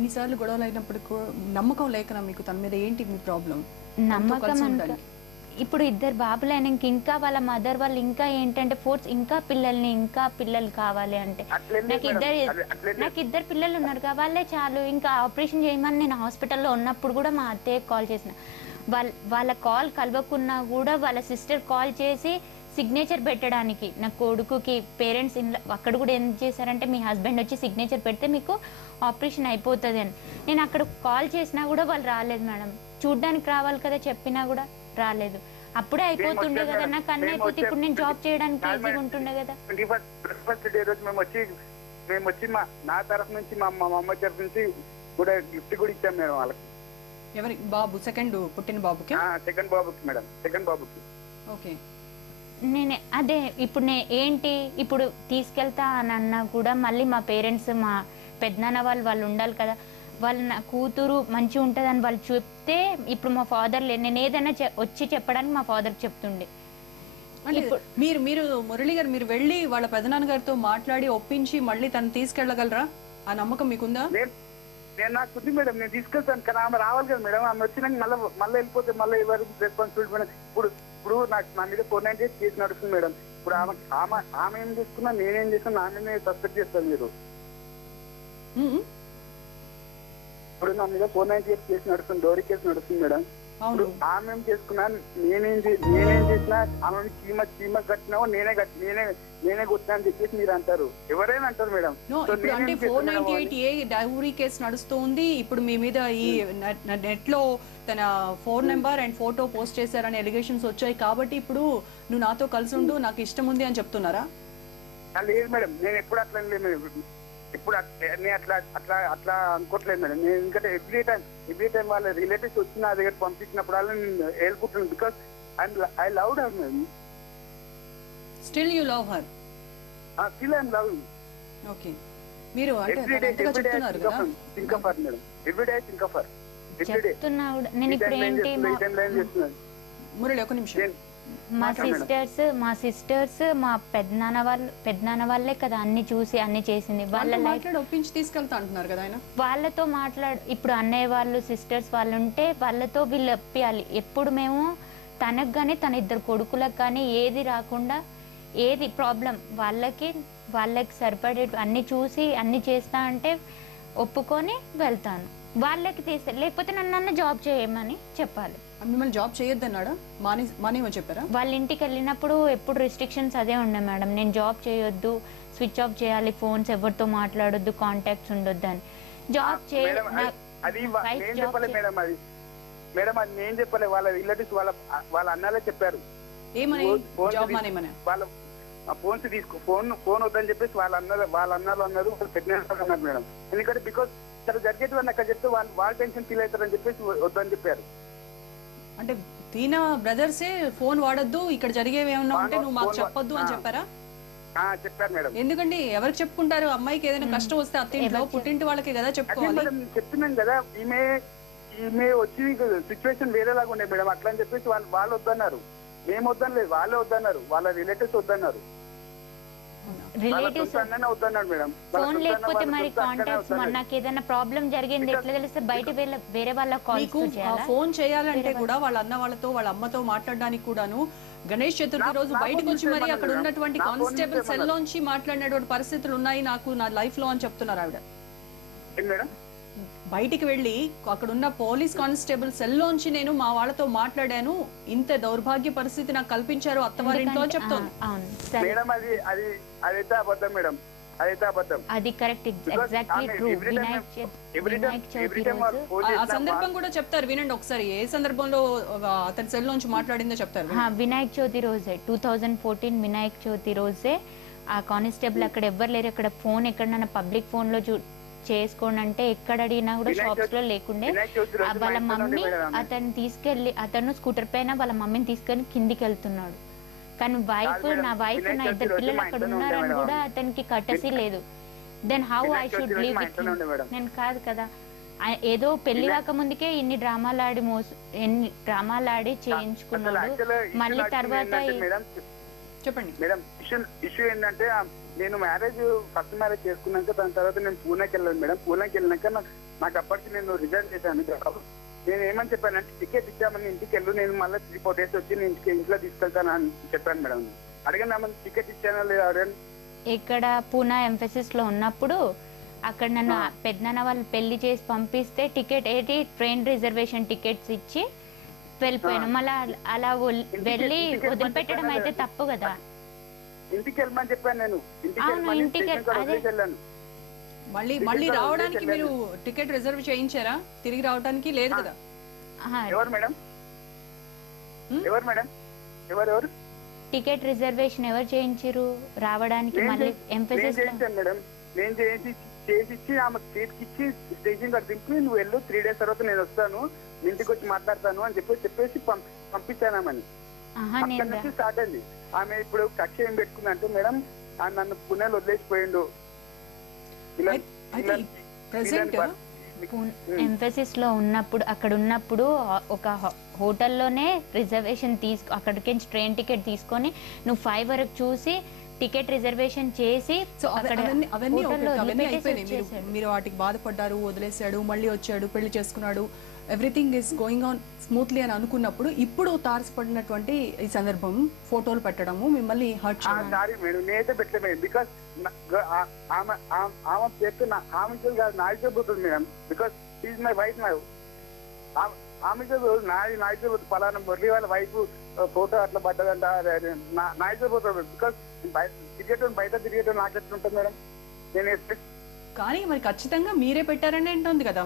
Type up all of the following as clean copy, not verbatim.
ఇన్నిసార్లు గొడవలు అయినప్పుడు నమ్మకం లేకనా మీకు తన మీద ఏంటి మీ ప్రాబ్లం? నమ్మకం అంటే ఇప్పుడు ఇద్దరు బాబులైనాక ఇంకా వాళ్ళ మదర్ వాళ్ళు ఇంకా ఏంటంటే ఫోర్స్ ఇంకా పిల్లలు కావాలి అంటే నాకు ఇద్దరు పిల్లలు ఉన్నారు వాళ్ళే చాలు ఇంకా ఆపరేషన్ చేయమని నేను హాస్పిటల్లో ఉన్నప్పుడు కూడా మా అత్తయ్య కాల్ చేసిన వాళ్ళ కాల్ కలవకున్నా కూడా వాళ్ళ సిస్టర్ కాల్ చేసి సిగ్నేచర్ పెట్టడానికి నా కొడుకుకి పేరెంట్స్ అక్కడ కూడా ఏం చేశారంటే మీ హస్బెండ్ వచ్చి సిగ్నేచర్ పెడితే మీకు ఆపరేషన్ అయిపోతుంది అని నేను అక్కడ కాల్ చేసినా కూడా వాళ్ళు రాలేదు మేడం. చూడ్డానికి రావాలి కదా చెప్పినా కూడా రాలేదు. అప్పుడే అయిపోతుండే కదా నాకు అన్నీ అయిపోతే ఇప్పుడు నేను జాబ్ చేయడానికి ఈజీగా ఉంటుండే కదా. మేము వచ్చి నా తరఫు నుంచి మా అమ్మ తరఫు నుంచి కూడా గిఫ్ట్ కూడా ఇచ్చాం మేడం వాళ్ళకి. ఎవరి బాబు? సెకండ్ పుట్టిన బాబుకి? సెకండ్ బాబుకి మేడం, సెకండ్ బాబుకి. ఓకే. నేనే అదే ఇప్పుడు ఏంటి ఇప్పుడు తీసుకెళ్తా అని అన్నా కూడా మళ్ళీ మా పేరెంట్స్ మా పెద్దనాన్న వాళ్ళు ఉండాలి కదా. వాళ్ళు నా కూతురు మంచిగా ఉంటుందని వాళ్ళు చెప్తే ఇప్పుడు మా ఫాదర్ నేను ఏదైనా వచ్చి చెప్పడానికి మా ఫాదర్ చెప్తుండే. మీరు మురళి గారు మీరు వెళ్ళి వాళ్ళ పెదనాన్న గారితో మాట్లాడి ఒప్పించి మళ్ళీ తను తీసుకెళ్ళగలరా? ఆ నమ్మకం మీకుందా? నేను నాకు ఉంది మేడం, నేను తీసుకెళ్తాను కానీ ఆమె రావాలి కదా మేడం. ఆమె వచ్చినాక మళ్ళీ వెళ్ళిపోతే మళ్ళీ ఎవరు రెస్పాన్సిబిలిటీ మేడం. ఇప్పుడు నాకు నా మీద 498 కేసు నడుస్తుంది మేడం. ఇప్పుడు ఆమె ఏం చేసుకున్నా నేనేం చేసినా నా మీద సస్పెక్ట్ చేస్తాను మీరు. ఇప్పుడు నా మీద 498 కేసు నడుస్తుంది, డోరీ కేసు నడుస్తుంది మేడం. ఇప్పుడు ఆమె ఏం చేసుకున్నా నేనేం చేసినా ఆమె చీమ కట్టినావో నేనే కొట్టినా అని చెప్పేసి మీరు అంటారు, ఎవరైనా అంటారు మేడం. అంటే 498A డౌరీ కేసు నడుస్తుంది. ఇప్పుడు మీ మీద ఈ నెట్ లో తన phone number and photo post చేశారని ఎలిగేషన్స్ వచ్చాయి కాబట్టి ఇప్పుడు నువ్వు నాతో కలిసి ఉండు నాకు ఇష్టం ఉంది అని చెప్తున్నారా? లేదు మేడం, నేను ఎప్పుడు అట్లా ఇప్పుడు నేను అట్లా అనుకోవట్లేదు మేడం. నేను ఎందుకంటే ఎవ్రీ టైం వాళ్ళ రిలేటివ్స్ వచ్చి నా దగ్గర పంపించినప్పుడు నేను వెళ్ళుకుంటున్నాను. Because I love her madam. Still you love her? Still I'm loving. Okay. మీరు చెప్తున్నారు కదా think of her madam, everyday think of her. Murali ఒక నిమిషం. మా సిస్టర్స్ మా పెద్దనాన్న వాళ్ళే కదా అన్ని చూసి అన్ని చేసింది. వాళ్ళ ఒప్పించి తీసుకెళ్తా అంటున్నారు కదా ఆయన. వాళ్ళతో ఇప్పుడు అన్నయ్య వాళ్ళు సిస్టర్స్ వాళ్ళు ఉంటే వాళ్ళతో వీళ్ళు ఒప్పియాలి. ఎప్పుడు మేము తనకు కానీ తన ఇద్దరు కొడుకులకు కానీ ఏది రాకుండా ఏది ప్రాబ్లం వాళ్ళకి సరిపడే అన్ని చూసి అన్ని చేస్తా అంటే ఒప్పుకొని వెళ్తాను. వాళ్ళకి లేకపోతే నన్ను జాబ్ చేయమని చెప్పాలి. మిమ్మల్ని జాబ్ చేయొద్దన్నాడా? మానేమని చెప్పారా? వాళ్ళ ఇంటికి వెళ్ళినప్పుడు ఎప్పుడు రిస్ట్రిక్షన్స్ అదే ఉన్నాయి మేడం. నేను జాబ్ చేయొద్దు, స్విచ్ ఆఫ్ చేయాలి, ఫోన్స్ ఎవరితో మాట్లాడొద్దు, కాంటాక్ట్స్ ఉండొద్దు అని. జాబ్ మేడం అది నేను చెప్పలే, వాళ్ళ రిలేటివ్స్ వాళ్ళ అన్నాలే చెప్పారు. ఏమని? వాళ్ళ ఫోన్స్ ఫోన్ వద్దని చెప్పేసి వాళ్ళ అన్నారు అన్నారు మేడం. ఎందుకంటే బికాస్ ఇక్కడ జరిగేటివన్నీ అక్కడ చెప్తే వాళ్ళు టెన్షన్ ఫీల్ అవుతారని చెప్పేసి వద్దని చెప్పారు. అంటే దీనా బ్రదర్సే ఫోన్ వాడొద్దు, ఇక్కడ జరిగేవి ఏమన్నా ఉంటే నువ్వు మాకు చెప్పొద్దు అని చెప్పారా? చెప్పారు మేడం. ఎందుకండి ఎవరికి చెప్పుకుంటారు? అమ్మాయికి ఏదైనా కష్టం వస్తే అత్తింట్లో పుట్టింటి వాళ్ళకి కదా చెప్పుకోవాలి. చెప్తున్నాం కదా, ఈమె వచ్చి సిచ్యువేషన్ వేరేలాగా ఉండే మేడం. అట్లా అని చెప్పేసి వాళ్ళు వద్దన్నారు, మేము వద్దనలేదు, వాళ్ళే వద్దన్నారు, వాళ్ళ రిలేటివ్స్ వద్దన్నారు. ఫోన్ లేకపోతే మరి కాంటాక్ట్స్ నాకు ఏదైనా ప్రాబ్లం జరిగింది ఎట్లా తెలిస్తే బయట వేరే వాళ్ళ కాల్ ఫోన్ చేయాలంటే కూడా వాళ్ళ అన్న వాళ్ళతో వాళ్ళ అమ్మతో మాట్లాడడానికి కూడాను గణేష్ చతుర్థి రోజు బయటకు వచ్చి మరి అక్కడ ఉన్నటువంటి కానిస్టేబుల్ సెల్ లోంచి మాట్లాడినటువంటి పరిస్థితులు ఉన్నాయి నాకు నా లైఫ్ లో అని చెప్తున్నారు ఆవిడ. బయటికి వెళ్ళి అక్కడ ఉన్న పోలీస్ కానిస్టేబుల్ సెల్ లోంచి నేను మా వాళ్ళతో మాట్లాడాను, ఇంత దౌర్భాగ్య పరిస్థితి నాకు కల్పించారు అత్తవారింట్లో అని చెప్తోంది. ఆ సందర్భం కూడా చెప్తారు, వినండి ఒకసారి. ఏ సందర్భంలో అతని సెల్ లోంచి మాట్లాడిందో చెప్తారు. వినాయక చవితి రోజే 2014 వినాయక చవితి రోజే ఆ కానిస్టేబుల్ అక్కడ ఎవ్వరు లేరు, అక్కడ ఫోన్ ఎక్కడన్నా పబ్లిక్ ఫోన్ లో చేసుకోండి అంటే ఎక్కడ అడిగినా కూడా షాప్స్ లో లేకుండే. వాళ్ళ మమ్మీ అతను స్కూటర్ పైన వాళ్ళ మమ్మీని తీసుకొని కిందికి వెళ్తున్నాడు. కానీ నా వైఫ్ నా ఇద్దరు పిల్లలు అక్కడ ఉన్నారని కూడా అతనికి కట్టసి లేదు. Then how I should live with him? నేను కాదు కదా, ఏదో పెళ్లి కాక ముందుకే ఎన్ని డ్రామాలు ఆడి చేయించుకున్నాడు. మళ్ళీ తర్వాత చెప్పండి మేడం. ఇష్యూ ఏంటంటే నేను ఫస్ట్ మ్యారేజ్ చేసుకున్నాక దాని తర్వాత నేను పూణేకి వెళ్ళాను మేడం. పూణేకి వెళ్ళినాక నాకు అప్పటికి నేను రిజైన్ చేశాను జాబ్. నేను ఏమని చెప్పానంటే టికెట్ ఇచ్చామని ఇంటికి వెళ్ళు, నేను మళ్ళీ 3-4 days వచ్చి నేను ఇంట్లో తీసుకెళ్తాను అని చెప్పాను మేడం. అడిగిన టికెట్ ఇచ్చానో లేదా అడగండి. ఇక్కడ పూనా ఎంఫసిస్ లో ఉన్నప్పుడు అక్కడ నన్ను పెద్దనాన్న వాళ్ళు పెళ్లి చేసి పంపిస్తే టికెట్ ఏంటి ట్రైన్ రిజర్వేషన్ టికెట్స్ ఇచ్చి వెళ్ళిపోయాను. మళ్ళీ అలా వెళ్ళి వదిలిపెట్టడం అయితే తప్పు కదా. ఇంటికి వెళ్ళమని చెప్పాను నేను. అవును, ఇంటికి వెళ్ళాను. మళ్ళీ రావడానికి మీరు టికెట్ రిజర్వ్ చేయించారా? తిరిగి రావడానికి లేదు కదా. ఎవరు మేడం? ఎవరు మేడం? ఎవరెవరు టికెట్ రిజర్వేషన్ ఎవరు చేయించారు రావడానికి? మళ్ళీ ఎంఫసిస్ మేడం నేను చేసి ఆమె సీట్కి ఇచ్చి స్టేషన్ కాడ దింపి నువ్వు వెళ్ళు, 3 days తర్వాత నేను వస్తాను, ఇంటికి వచ్చి మాట్లాడతాను అని చెప్పేసి పంపించానామని. అక్కడి నుంచి స్టార్ట్ అయింది. ఆమె ఇప్పుడు కక్ష ఏం పెట్టుకుందంటే మేడం నన్ను పుణేలో వదిలేసిపోయిండు. ఎంఫసిస్ లో ఉన్నప్పుడు అక్కడ ఉన్నప్పుడు ఒక హోటల్లోనే రిజర్వేషన్ అక్కడికి ట్రైన్ టికెట్ తీసుకొని నువ్వు 5 వరకు చూసి టికెట్ రిజర్వేషన్ చేసి మీరు వాటికి బాధపడ్డారు, వదిలేసాడు, మళ్ళీ వచ్చాడు, పెళ్లి చేసుకున్నాడు, everything is going on smoothly అని అనుకున్నప్పుడు ఇప్పుడు తారసపడినటువంటి ఈ సందర్భం ఫోటోలు పెట్టడము మిమ్మల్ని హర్ట్ చేయడం. నేనైతే పెట్టలేదు బికాస్ ఆమె చెప్తే ఆమె కాదు నా ఇష్టం పోతుంది madam. Because is my wife. ఆమె నా ఇష్టం పోతుంది. పలానా మురళి వాళ్ళ వైఫ్ ఫోటో అట్లా పడ్డదంట నా ఇష్టం పోతుంది. బికాస్ బయట తిరిగేటం నాకు ఎట్లా ఉంటుంది మేడం? నేను కానీ మరి ఖచ్చితంగా మీరే పెట్టారని అంటుంది కదా.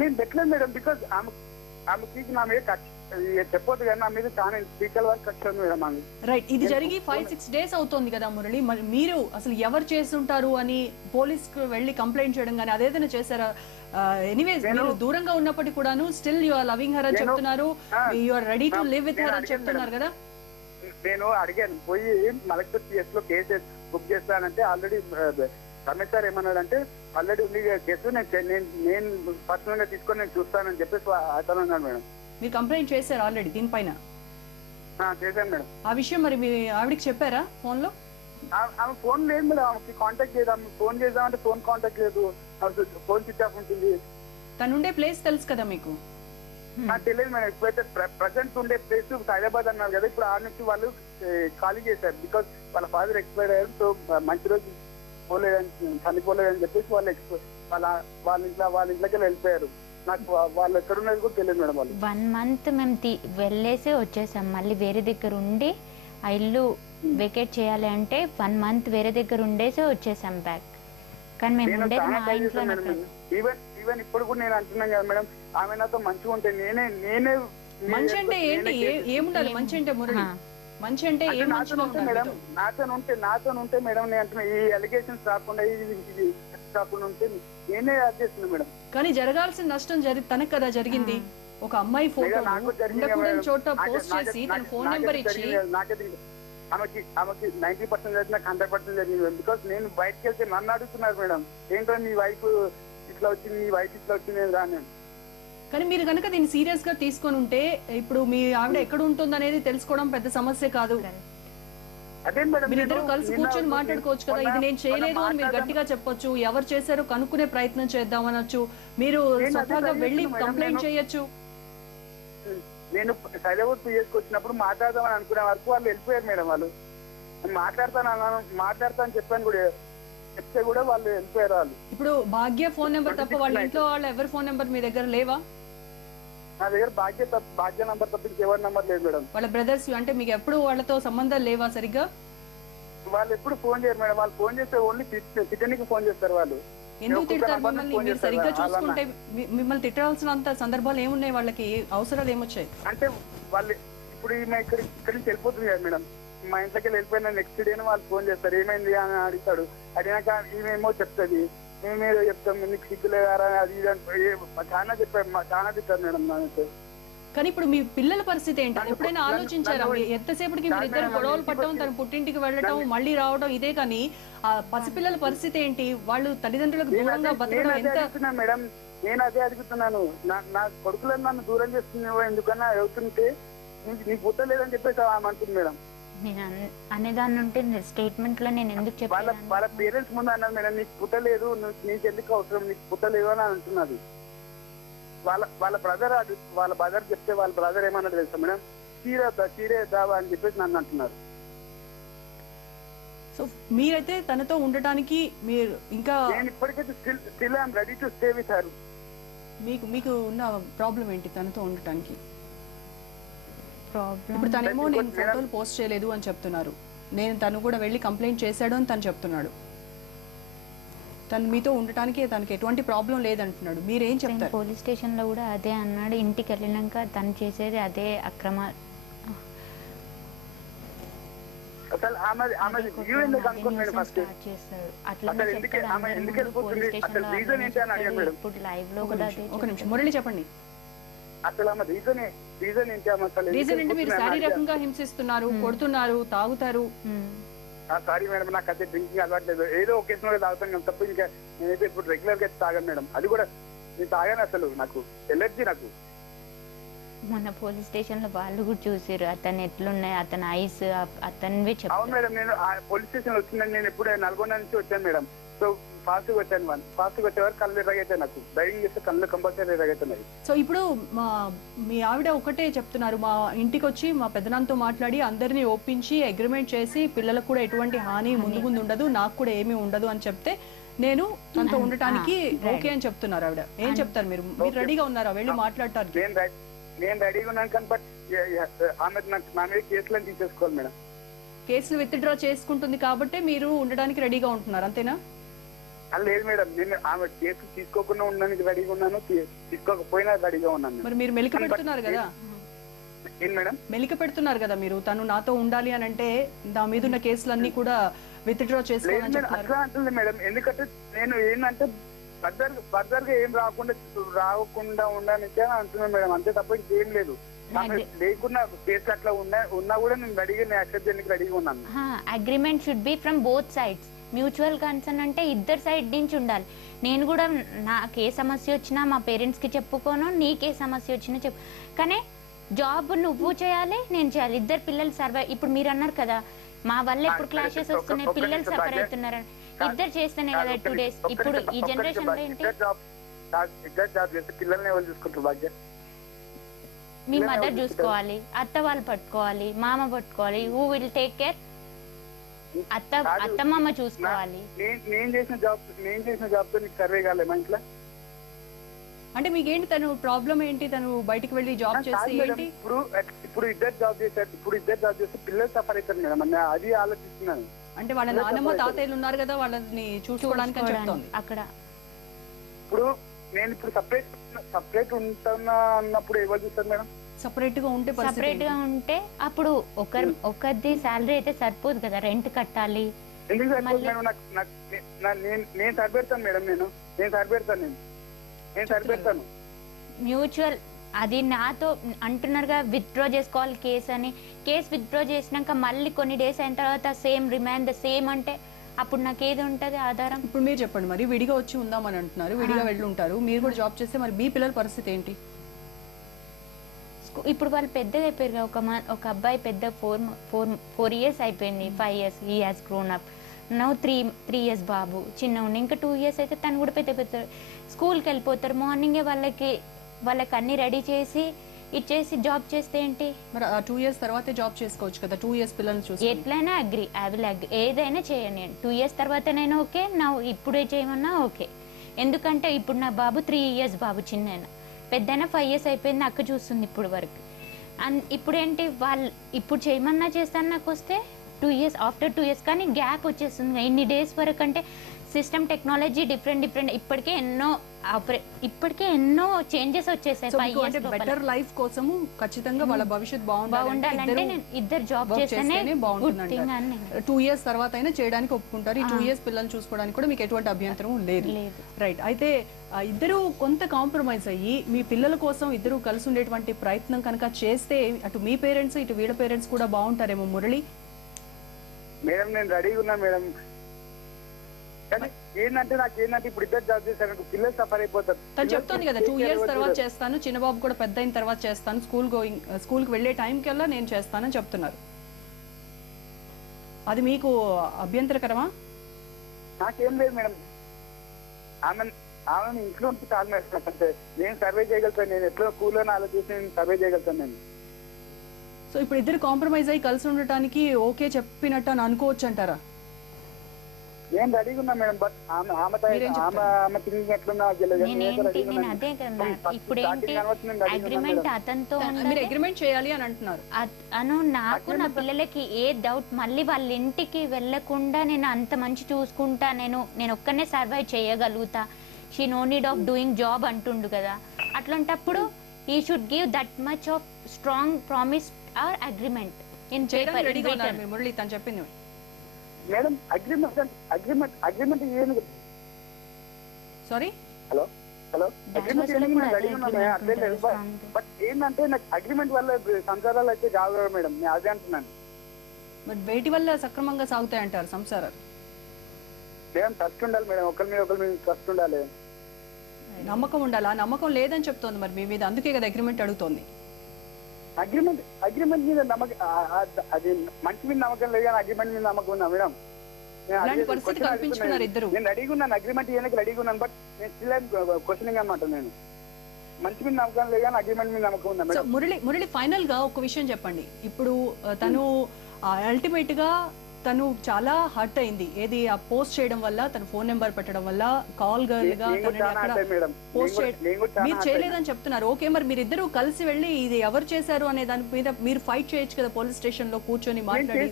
నేను పెట్టలేదు మేడం. బికాస్ ఆమెకి నా మీద చెప్పొద్దు కానీ నా మీద చాలా స్పీకర్ వరకు వచ్చాను మేడం. ఆమె రైట్. ఇది జరిగి 5-6 days అవుతుంది కదా మురళి. మరి మీరు అసలు ఎవరు చేస్తుంటారు అని పోలీస్ కు వెళ్ళి కంప్లైంట్ చేయడం కానీ అదేదైనా చేశారా? ఎనీవేస్ మీరు దూరంగా ఉన్నప్పటికీ కూడాను still you are loving her అని చెప్తున్నారు, you are ready to live with her అని చెప్తున్నారు కదా. నేను అడిగాను పోయి మలక్పేట్ PS లో కేసు బుక్ చేస్తానంటే ఆల్రెడీ రమేష్ సార్ ఏమన్నాడంటే ఆల్రెడీ ఉంది కేసు, నేను పర్సనల్ గా తీసుకొని నేను చూస్తానని చెప్పేసి అతను అన్నాడు మేడం. మీరు కంప్లైంట్ చేశారు ఆల్రెడీ దీనిపైన? చేశాను మేడం. ఆ విషయం మరి మీ ఆవిడకి చెప్పారా ఫోన్ లో? ఆమె ఫోన్ లేదు మేడం. ఆమెకి కాంటాక్ట్ లేదు. ఆమె ఫోన్ చేద్దామంటే ఫోన్ కాంటాక్ట్ లేదు, ఫోన్ స్విచ్ ఆఫ్ ఉంటుంది. తనుండే ప్లేస్ తెలుసు కదా మీకు? నాకు తెలియదు మేడం. ఇప్పుడైతే ప్రజెంట్ ఉండే ప్లేస్ హైదరాబాద్ అన్నారు కదా, ఇప్పుడు ఆ నుంచి వాళ్ళు ఖాళీ చేశారు. బికాస్ వాళ్ళ ఫాదర్ ఎక్స్పైర్ అయ్యారు. సో మంచి రోజు చనిపోలేదని చెప్పేసి వాళ్ళ ఇంట్లోకి వెళ్ళిపోయారు. నాకు వాళ్ళు ఎక్కడున్నది కూడా తెలియదు మేడం. వాళ్ళు 1 month మేము వెళ్ళేసి వచ్చేసాం. మళ్ళీ వేరే దగ్గర ఉండి ఆ ఇల్లు వెకేట్ చేయాలి అంటే 1 month వేరే దగ్గర ఉండేసి వచ్చేసాం బ్యాక్. కానీ మేము ఉండేది మా ఇంట్లోనే. ఈవెన్ ఇప్పుడు కూడా నేను అంటున్నాను కదా మేడం, ఆమె నాతో మంచిగా ఉంటే నేనే మంచి అంటే ఏంటి? ఏముండాలి మంచి అంటే మురళి? మంచి అంటే ఏం మంచిగా ఉండాలి మేడం? నాతో ఉంటే మేడం నేను అంటున్నా ఈ అలిగేషన్స్ రాకుండా ఇది కాకుండా ఉంటే నేనే చేస్తున్నా మేడం. కానీ జరగాల్సిన నష్టం తనకు కదా జరిగింది. ఒక అమ్మాయి ఫోటో ఉండకూడని చోట పోస్ట్ చేసి తన ఫోన్ నెంబర్ ఇచ్చి ఆమెకి 90% జరిగింది, నాకు 100% జరిగింది. బికాస్ నేను బయటకు వెళ్తే నన్ను అడుగుతున్నారు మేడం, ఏంటో నీ వైఫ్ ఇట్లా వచ్చింది, నీ వైఫ్ ఇట్లా వచ్చింది రాను. కానీ మీరు కనుక దీన్ని సీరియస్ గా తీసుకొని ఉంటే ఇప్పుడు మీ ఆవిడ ఎక్కడ ఉంటుంది అనేది తెలుసుకోవడం పెద్ద సమస్య కాదు. అదే మేడం, మీరిద్దరు కలిసి కూర్చొని మాట్లాడుకోవచ్చు కదా. ఇది నేను చేయలేదు అని మీరు గట్టిగా చెప్పొచ్చు, ఎవరు చేశారో కనుక్కునే ప్రయత్నం చేద్దాం అనొచ్చు, మీరు స్వతహాగా వెళ్ళి కంప్లైంట్ చేయొచ్చు. నేను హైదరాబాద్ PS వచ్చినప్పుడు మాట్లాడదామని అనుకునే వరకు వాళ్ళు వెళ్ళిపోయారు మేడం. వాళ్ళు మాట్లాడతాను చెప్పాను కూడా, చెప్తే కూడా వాళ్ళు వెళ్ళిపోయారు. వాళ్ళు ఇప్పుడు భాగ్య ఫోన్ నెంబర్ తప్ప వాళ్ళ ఇంట్లో వాళ్ళ ఎవరి ఫోన్ నెంబర్ మీ దగ్గర లేవా? నా దగ్గర భాగ్య నంబర్ తప్పించి ఎవరి నంబర్ లేదు మేడం. వాళ్ళ బ్రదర్స్ అంటే మీకు ఎప్పుడు వాళ్ళతో సంబంధాలు లేవా సరిగ్గా? వాళ్ళు ఎప్పుడు ఫోన్ చేయరు మేడం. వాళ్ళు ఫోన్ చేస్తే ఓన్లీ తిట్టడానికి ఫోన్ చేస్తారు. వాళ్ళు ఎందుకు తిడతారు మిమ్మల్ని? మీరు సరిగ్గా చూసుకుంటే మిమ్మల్ని తిట్టాల్సినంత సందర్భాలు ఏమున్నాయి? వాళ్ళకి అవసరాలు ఏమొచ్చాయి? అంటే వాళ్ళు ఇప్పుడు ఈమె ఇక్కడ నుంచి వెళ్ళిపోతుంది కదా మేడం, మా ఇంట్లోకి వెళ్ళిపోయిన నెక్స్ట్ డేనే వాళ్ళు ఫోన్ చేస్తారు, ఏమైంది అని అడుగుతాడు. అడిగాక ఈమెమో చెప్తుంది, మేమేదో చెప్తాం, నీకు సిగ్గులేదారా అది ఇది చాలా చెప్పారు, చాలా తిట్టారు మేడం నాకు. కానీ ఇప్పుడు మీ పిల్లల పరిస్థితి ఏంటి? ఎప్పుడైనా ఆలోచించారా? ఎంతసేపటికి మీరు ఇద్దరు గొడవలు పట్టడం, తన పుట్టింటికి వెళ్ళటం, మళ్ళీ రావడం ఇదే. కానీ ఆ పసిపిల్లల పరిస్థితి ఏంటి? వాళ్ళు తల్లిదండ్రులకు దూరంగా బతకడం ఎంత? మేడం నేను అదే అడుగుతున్నాను. నా కొడుకులను నన్ను దూరం చేస్తున్నావు ఎందుకన్నా అవుతుంటే నీకు పుట్టలేదని చెప్పేసి ఆమె అంటుంది మేడం. నేను అనేదాన్ని ఉంటే స్టేట్మెంట్ లో నేను ఎందుకు చెప్పాను? వాళ్ళ పేరెంట్స్ ముందు అన్నారు మేడం, నీకు పుట్టలేదు, నీకు ఎందుకు అవసరం, నీకు పుట్టలేదు అని అంటున్నది. వాళ్ళ బ్రదర్ చెప్తే వాళ్ళ బ్రదర్ ఏమన్నా తెలుసా మేడం, చీరేద్దా అని చెప్పేసి నన్ను అంటున్నారు. సో మీరైతే తనతో ఉండటానికి మీరు ఇంకా నేను ఇప్పటికైతే still I'm ready to stay with her. మీకు ఉన్న ప్రాబ్లం ఏంటి తనతో ఉండటానికి? ప్రాబ్లం ఇప్పుడు తనేమో నేను ఫోటోలు పోస్ట్ చేయలేదు అని చెప్తున్నారు, తను కూడా వెళ్ళి కంప్లైంట్ చేశాడు అని తను చెప్తున్నాడు. తను మీతో ఉండటానికి తనకి ఎటువంటి ప్రాబ్లం లేదంటున్నాడు, మీరేం చెప్తారు? పోలీస్ స్టేషన్ లో కూడా అదే అన్నాడు. ఇంటికి వెళ్ళినాక తను చేసేది అదే అక్రమ. అసలు ఆమె వ్యూ ఎందుకు అనుకోండి మేడం, ఫస్ట్ ఎందుకు వెళ్ళిపోతుంది, అసలు రీజన్ ఏంటి అని అడిగాను మేడం. ఇప్పుడు లైవ్ లో కూడా ఒక నిమిషం మురళి చెప్పండి. అసలు ఆమె రీజన్ ఏంటి? అసలు రీజన్ అంటే మీరు శారీరకంగా హింసిస్తున్నారు, కొడుతున్నారు, తాగుతారు. సారీ మేడం, నాకు అయితే డ్రింకింగ్ అలవాట్లేదు, ఏదో ఒకేషన్ గా తాగుతాను కానీ తప్ప ఇంకా నేనైతే ఇప్పుడు రెగ్యులర్ గా తాగాను మేడం. అది కూడా నేను తాగాను, అసలు నాకు ఎలర్జీ. నాకు మొన్న పోలీస్ స్టేషన్ లో వాళ్ళు కూడా చూసారు అతను ఎట్లున్నాయి, అతని ఐస్ అతనివే చెప్పారు. అవును మేడం, నేను పోలీస్ స్టేషన్ వచ్చిందని నేను ఎప్పుడు నల్గొండ నుంచి వచ్చాను మేడం. సో ఫాస్ట్ గా వచ్చాను, ఫాస్ట్ గా వచ్చే వరకు కళ్ళు ఎర్రగైతాయి, నాకు డ్రైవింగ్ చేస్తే కళ్ళు కంపల్సరీ ఎర్రగైతున్నాయి. సో ఇప్పుడు మీ ఆవిడ ఒకటే చెప్తున్నారు, మా ఇంటికి వచ్చి మా పెద్దనాన్నతో మాట్లాడి అందరినీ ఒప్పించి అగ్రిమెంట్ చేసి పిల్లలకు కూడా ఎటువంటి హాని ముందు ఉండదు, నాకు కూడా ఏమీ ఉండదు అని చెప్తే నేను తనతో ఉండటానికి ఓకే అని చెప్తున్నారు ఆవిడ. ఏం చెప్తారు మీరు? మీరు రెడీగా ఉన్నారా వెళ్ళి మాట్లాడటానికి? నేను రెడీగా ఉన్నాను కానీ బట్ ఆమె నా మీద కేసులను తీసేసుకోవాలి మేడం. కేసులు విత్డ్రా చేసుకుంటుంది కాబట్టి మీరు ఉండడానికి రెడీగా ఉంటున్నారు, అంతేనా? లేదు మేడం, నేను ఆమె కేసు తీసుకోకుండా ఉండడానికి రెడీగా ఉన్నాను, తీసుకోకపోయినా రెడీగా ఉన్నాను. మరి మీరు మెలిక పెడుతున్నారు కదా? ఏం మేడం? మెలిక పెడుతున్నారు కదా మీరు, తను నాతో ఉండాలి అని అంటే నా మీద ఉన్న కేసులన్నీ కూడా విత్డ్రా చేసుకోవాలని చెప్తున్నారు. అట్లా అంటుంది మేడం, ఎందుకంటే నేను ఏంటంటే ఫర్దర్ గా ఏం రాకుండా ఉండడానికి అంటున్నాను మేడం, అంతే తప్ప ఇంకేం లేదు. లేకున్నా కేసు అట్లా ఉన్నా కూడా నేను రెడీగా, నేను యాక్సెప్ట్ చేయడానికి రెడీగా ఉన్నాను. Agreement should be from both sides. Mutual concern అంటే ఇద్దరు సైడ్ నుంచి ఉండాలి. నేను కూడా నాకే సమస్య వచ్చినా మా పేరెంట్స్కి చెప్పుకోను, నీకే సమస్య వచ్చినా చెప్పు, కానీ జాబ్ నువ్వు చేయాలి, నేను చేయాలి. ఇద్దరు పిల్లలు సర్వైవ్. ఇప్పుడు మీరు అన్నారు కదా మా వల్ల ఎప్పుడు క్లాషెస్ వస్తున్నాయి, పిల్లలు సఫర్ అవుతున్నారు, ఇద్దరు చేస్తేనే కదా 2 days. ఇప్పుడు ఈ జనరేషన్ లో ఏంటి, పిల్లల్ని ఎవరు చూసుకుంటారు? భాగ్య మీ మదర్ చూసుకోవాలి, అత్త వాళ్ళు పట్టుకోవాలి, మామ పట్టుకోవాలి. Who will take care? అత్త మామ చూసుకోవాలి. నేను చేసిన జాబ్ తో నీకు సర్వే కాలే మా ఇంట్లో? అంటే మీకేంటి, తను ప్రాబ్లం ఏంటి? తను బయటికి వెళ్ళి జాబ్ చేస్తే ఏంటి? ఇప్పుడు ఇద్దరు జాబ్ చేస్తే పిల్లలు సఫర్ అవుతారు మేడం, అది ఆలోచిస్తున్నాను. అంటే వాళ్ళ నాన్నమ్మ తాతయ్యలు ఉన్నారు కదా, వాళ్ళని చూసుకోవడానికి చెప్తోంది అక్కడ. ఇప్పుడు నేను ఇప్పుడు సపరేట్ ఉంటున్నా అన్నప్పుడు ఎవరు చూస్తారు మేడం? సపరేట్ గా ఉంటే అప్పుడు ఒకరిది శాలరీ అయితే సరిపోదు కదా, రెంట్ కట్టాలి. ఎందుకు సరిపోదు మేడం? నేను సరిపెడతాను మేడం, నేను సరిపెడతాను. మ్యూచువల్ అది నాతో అంటున్నారుగా విత్డ్రా చేసుకోవాలి కేసు అని. కేసు విత్డ్రా చేసినాక మళ్ళీ కొన్ని డేస్ అయిన తర్వాత సేమ్ రిమైన్ ద సేమ్ అంటే అప్పుడు నాకు ఏది ఉంటుంది ఆధారం? ఇప్పుడు మీరు చెప్పండి, మరి విడిగా వచ్చి ఉందామని అంటున్నారు, విడిగా వెళ్ళి ఉంటారు, మీరు కూడా జాబ్ చేస్తే మరి మీ పిల్లల పరిస్థితి ఏంటి? ఇప్పుడు వాళ్ళు పెద్దగా అయిపోయారు. ఒక అబ్బాయి పెద్ద 4 years అయిపోయింది, 5 years he has grown up. Now 3 years బాబు చిన్న ఉండి, ఇంకా 2 years అయితే తను కూడా పెద్ద స్కూల్కి వెళ్ళిపోతారు. మార్నింగే వాళ్ళకి అన్ని రెడీ చేసి ఇచ్చేసి జాబ్ చేస్తే ఏంటి? మరి 2 years తర్వాతే జాబ్ చేసుకోవచ్చు కదా, 2 years పిల్లల్ని చూసి. ఎట్లయినా ఐ విల్ అగ్రీ, ఏదైనా చేయను. 2 years తర్వాత నేను ఓకే, నా ఇప్పుడే చేయమన్నా ఓకే. ఎందుకంటే ఇప్పుడు నా బాబు 3 years బాబు, చిన్న పెద్దైనా 5 years అయిపోయింది, అక్క చూస్తుంది ఇప్పుడు వరకు. ఇప్పుడు ఏంటి, వాళ్ళు ఇప్పుడు చేయమన్నా చేస్తాను, నాకు వస్తే 2 years ఆఫ్టర్ 2 years కానీ గ్యాప్ వచ్చేస్తుంది. ఇన్ని డేస్ వరకు అంటే సిస్టమ్ టెక్నాలజీ డిఫరెంట్ ఇప్పటికే ఎన్నో చేంజెస్ వచ్చేసాయి. బెటర్ లైఫ్ కోసము ఖచ్చితంగా వాళ్ళ భవిష్యత్తు బాగుండాలంటే నేను ఇద్దరు జాబ్ చేస్తేనే బాగుంటుంది. 2 years తర్వాత అయినా చేయడానికి ఒప్పుకుంటారు. ఈ 2 years పిల్లల్ని చూసుకోవడానికి కూడా మీకు ఎటువంటి అభ్యంతరం లేదు, రైట్? అయితే ఇద్దరు కొంత కాంప్రమైజ్ అయ్యి మీ పిల్లల కోసం ఇద్దరు కలిసి ఉండేటువంటి ప్రయత్నం కనుక చేస్తే అటు మీ పేరెంట్స్ ఇటు వీళ్ళ పేరెంట్స్ కూడా బాగుంటారేమో. మురళి మేడం, నేను రెడీగా ఉన్నా మేడం, కానీ ఏంటంటే ఇప్పుడు ఇద్దరు జాబ్ చేశాను, పిల్లలు సఫర్ అయిపోతారు. తను చెప్తాను కదా 2 years తర్వాత చేస్తాను, చిన్నబాబు కూడా పెద్ద అయిన తర్వాత చేస్తాను, స్కూల్కి వెళ్ళే టైం కల్లా నేను చేస్తానని చెప్తున్నారు. అది మీకు అభ్యంతరకరమా? నాకేం లేదు మేడం, ఆమె ఇంట్లో ఉంటే చాలు మేడం. అంటే నేను సర్వే చేయగలుగుతాను, నేను ఎట్లా కూలని ఆలోచించి నేను సర్వే చేయగలుగుతాను నేను. సో ఇప్పుడు ఇద్దరు కాంప్రమైజ్ అయ్యి కలిసి ఉండటానికి ఓకే చెప్పినట్టు అని అనుకోవచ్చు అంటారా? నేను రెడీగా ఉన్నా మేడం, బట్ ఆమె థింకింగ్ ఎట్లున్నా నేను అదే కదా ఇప్పుడు ఏంటి అగ్రిమెంట్ అతనితో మీరు అగ్రిమెంట్ చేయాలి అని అంటున్నారు. నాకు నా పిల్లలకి ఏ డౌట్ మళ్ళీ వాళ్ళ ఇంటికి వెళ్లకుండా నేను అంత మంచి చూసుకుంటా, నేను ఒక్కనే సర్వైవ్ చేయగలుగుతా, she no need of doing job అంటుండు కదా. అట్లాంటప్పుడు ఈ should give that much of strong promise or agreement in paper. Murali తను చెప్పింది మేడం, అగ్రిమెంట్ ఏమి? సారీ, హలో అగ్రిమెంట్ అట్లే లేదు, బట్ ఏంటంటే నాకు అగ్రిమెంట్ వల్ల సంసారాలు అయితే కాదు మేడం, నేను అదే అంటున్నాను. బట్ వేటి వల్ల సక్రమంగా సాగుతాయి అంటారు సంసారాలు? మేడం ట్రస్ట్ ఉండాలి మేడం, ఒకరి మీద ట్రస్ట్ ఉండాలి, నమ్మకం ఉండాలి. ఆ నమ్మకం లేదని చెప్తోంది మరి మీ మీద, అందుకే కదా అగ్రిమెంట్ అడుగుతోంది. అగ్రిమెంట్ మీద నమ్మకం, అది మంచి మీద నమ్మకం లేదు కానీ అగ్రిమెంట్ మీద నమ్మకం ఉందా మేడం? అలాంటి పరిస్థితి కల్పించుకున్నారు ఇద్దరు. నేను రెడీగా ఉన్నాను, అగ్రిమెంట్ చేయడానికి రెడీగా ఉన్నాను, బట్ నేను స్టిల్ క్వశ్చనింగ్ అనమాట. నేను మంచి మీద నమ్మకం లేదు కానీ అగ్రిమెంట్ మీద నమ్మకం ఉందా మేడం? మురళి ఫైనల్ గా ఒక విషయం చెప్పండి. ఇప్పుడు తను అల్టిమేట్ గా తను చాలా హర్ట్ అయింది. ఏది ఆ పోస్ట్ చేయడం వల్ల, తన ఫోన్ నెంబర్ పెట్టడం వల్ల, కాల్ గర్ల్ గా పోస్ట్ మీరు చేయలేదని చెప్తున్నారు. ఓకే, మరి మీరిద్దరు కలిసి వెళ్ళి ఇది ఎవరు చేశారు అనే దాని మీద మీరు ఫైట్ చేయొచ్చు కదా పోలీస్ స్టేషన్ లో కూర్చొని మాట్లాడి.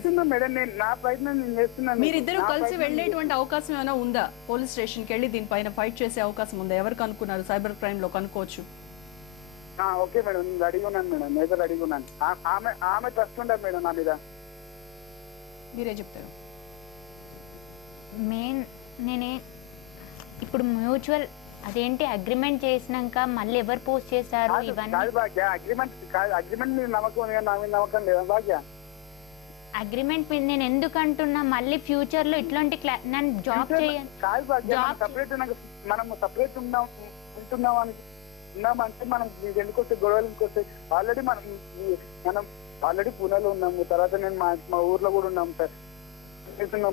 మీరిద్దరు కలిసి వెళ్ళేటువంటి అవకాశం ఏమైనా ఉందా? పోలీస్ స్టేషన్ కి వెళ్ళి దీనిపైన ఫైట్ చేసే అవకాశం ఉందా? ఎవరు కనుక్కున్నారు? సైబర్ క్రైమ్ లో కనుక్కోవచ్చు. ఓకే మేడం, రెడీగా ఉన్నాను మేడం, నేను రెడీగా ఉన్నాను. ఆమె ట్రస్ట్ ఉండదు మేడం నా మీద. మీరే చెప్తారు. నేనే ఇప్పుడు మ్యూచువల్ అదేంటి అగ్రిమెంట్ చేసినాక మళ్ళీ ఎవరు పోస్ట్ చేశారు ఇవన్నీ? అగ్రిమెంట్ మీద నమ్మకం ఉంది కానీ నా మీద నమ్మకం లేదా భాగ్య? అగ్రిమెంట్ మీద నేను ఎందుకు అంటున్నా, మళ్ళీ ఫ్యూచర్ లో ఇట్లాంటి నన్ను జాబ్ చేయాలి. మనం సపరేట్ ఉన్నామంటే మనం ఎందుకు వస్తే గొడవలు ఎందుకు? ఆల్రెడీ పూణేలో ఉన్నాము, తర్వాత నేను మా ఊర్లో కూడా ఉన్నాము సార్.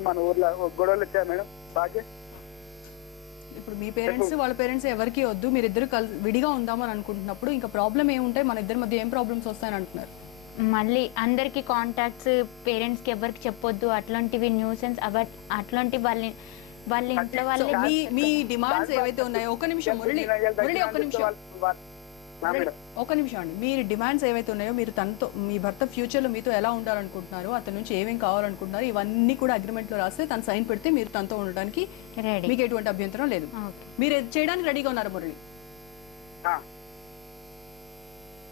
మన ఊర్లో గొడవలు వచ్చాయి మేడం బాగా. ఇప్పుడు మీ పేరెంట్స్ వాళ్ళ పేరెంట్స్ ఎవరికి వద్దు, మీరిద్దరు విడిగా ఉందామని అనుకుంటున్నప్పుడు ఇంకా ప్రాబ్లం ఏముంటాయి? మన ఇద్దరి మధ్య ఏం ప్రాబ్లమ్స్ వస్తాయని అంటున్నారు? మళ్ళీ అందరికి కాంటాక్ట్స్ పేరెంట్స్ కి ఎవరికి చెప్పొద్దు అట్లాంటివి న్యూసెన్స్ అట్లాంటి వాళ్ళ ఇంట్లో వాళ్ళే. మీ డిమాండ్స్ ఏవైతే ఉన్నాయో, ఒక నిమిషం మురళి ఒక నిమిషం అండి. మీ డిమాండ్స్ ఏవైతే ఉన్నాయో, మీరు తనతో మీ భర్త ఫ్యూచర్ లో మీతో ఎలా ఉండాలనుకుంటున్నారు, అతని నుంచి ఏమేమి కావాలనుకుంటున్నారు, ఇవన్నీ కూడా అగ్రిమెంట్ లో రాస్తే తను సైన్ పెడితే మీరు తనతో ఉండడానికి మీకు ఎటువంటి అభ్యంతరం లేదు. మీరు చేయడానికి రెడీగా ఉన్నారు మురళి?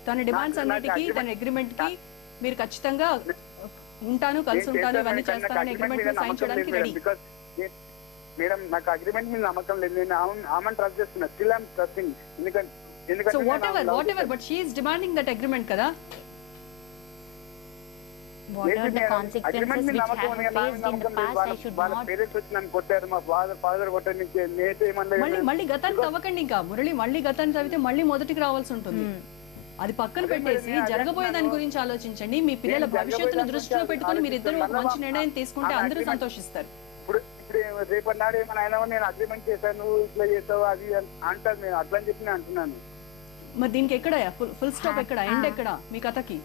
తన డిమాండ్స్ అన్నిటికీ, తన అగ్రిమెంట్ కి మీరు ఖచ్చితంగా ఉంటాను, కలిసి ఉంటాను, ఇవన్నీ చేస్తానని అగ్రిమెంట్ మీద సైన్ చేయడానికి రెడీ? మేడం నాకు అగ్రిమెంట్ మీద నమ్మకం లేదు, నేను ఆమెను ట్రస్ట్ చేస్తున్నా, still I'm trusting. So whatever, but she is demanding that agreement kada. What are the consequences which have faced in the past? I should not. మళ్ళీ గతాన్ని తవ్వకండి ఇంకా మురళి. మళ్ళీ గతాన్ని తవ్వితే మళ్ళీ మొదటికి రావాల్సి ఉంటుంది. అది పక్కన పెట్టేసి జరగబోయే దాని గురించి ఆలోచించండి. మీ పిల్లల భవిష్యత్తును దృష్టిలో పెట్టుకొని మీరిద్దరు మంచి నిర్ణయం తీసుకుంటే అందరూ సంతోషిస్తారు. రేపటి నాడు ఏమైనా అయినా నేను అగ్రిమెంట్ చేశాను, నువ్వు ఇట్లా చేస్తావు అది అంటారు, నేను అట్లా అని చెప్పి నేను అంటున్నాను. మరి దీనికి ఎక్కడ ఫుల్ స్టాప్, ఎక్కడ ఎండ్, ఎక్కడ మీ కథకి?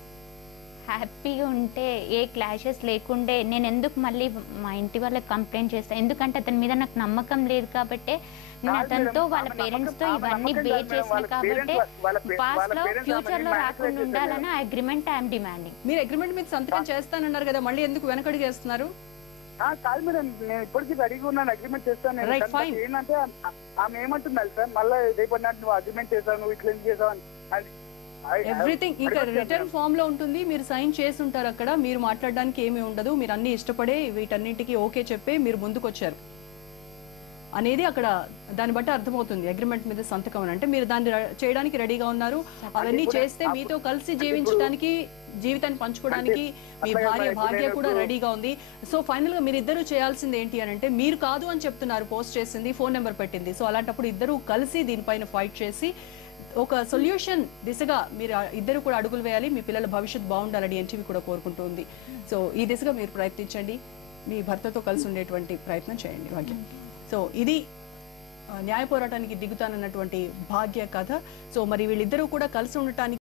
హ్యాపీగా ఉంటే ఏ క్లాషెస్ లేకుండే నేను ఎందుకు మళ్ళీ మా ఇంటి వాళ్ళకి కంప్లైంట్ చేస్తాను? ఎందుకంటే అతని మీద నాకు నమ్మకం లేదు కాబట్టి నేను అతనితో వాళ్ళ పేరెంట్స్ తో ఇవన్నీ బేర్ చేసిన కాబట్టి పాస్ట్ లో ఫ్యూచర్ లో రాకుండా ఉండాలని అగ్రిమెంట్ ఐఎమ్ డిమాండింగ్. మీరు అగ్రిమెంట్ మీద సంతకం చేస్తానన్నారు కదా, మళ్ళీ ఎందుకు వెనకడుగు వేస్తున్నారు? కాదు మేడం, నేను ఇప్పటికీ రెడీగా ఉన్నాను, అగ్రిమెంట్ చేస్తాను. ఏంటంటే ఆమె ఏమంటున్నారు సార్, మళ్ళీ రేపటి నాటి నువ్వు అగ్రిమెంట్ చేసావు, నువ్వు ఇట్లా ఏం చేసావు అని ఎవ్రీథింగ్ ఇంకా రిటర్న్ ఫామ్ లో ఉంటుంది. మీరు సైన్ చేసి ఉంటారు అక్కడ, మీరు మాట్లాడడానికి ఏమీ ఉండదు. మీరు అన్ని ఇష్టపడే వీటన్నిటికీ ఓకే చెప్పి మీరు ముందుకు వచ్చారు అనేది అక్కడ దాన్ని బట్టి అర్థమవుతుంది. అగ్రిమెంట్ మీద సంతకం అంటే మీరు దాన్ని చేయడానికి రెడీగా ఉన్నారు. అవన్నీ చేస్తే మీతో కలిసి జీవించడానికి, జీవితాన్ని పంచుకోవడానికి మీ భార్య కూడా రెడీగా ఉంది. సో ఫైనల్ గా మీరిద్దరూ చేయాల్సింది ఏంటి అని అంటే, మీరు కాదు అని చెప్తున్నారు, పోస్ట్ చేసింది, ఫోన్ నెంబర్ పెట్టింది. సో అలాంటప్పుడు ఇద్దరు కలిసి దీనిపైన ఫైట్ చేసి ఒక సొల్యూషన్ దిశగా మీరు ఇద్దరు కూడా అడుగులు వేయాలి. మీ పిల్లల భవిష్యత్తు బాగుండాలని ఎన్టీవీ కూడా కోరుకుంటుంది. సో ఈ దిశగా మీరు ప్రయత్నించండి. మీ భర్తతో కలిసి ఉండేటువంటి ప్రయత్నం చేయండి భాగ్య. సో ఇది న్యాయ పోరాటానికి దిగుతానన్నటువంటి భాగ్య కథ. సో మరి వీళ్ళిద్దరూ కూడా కలిసి ఉండటానికి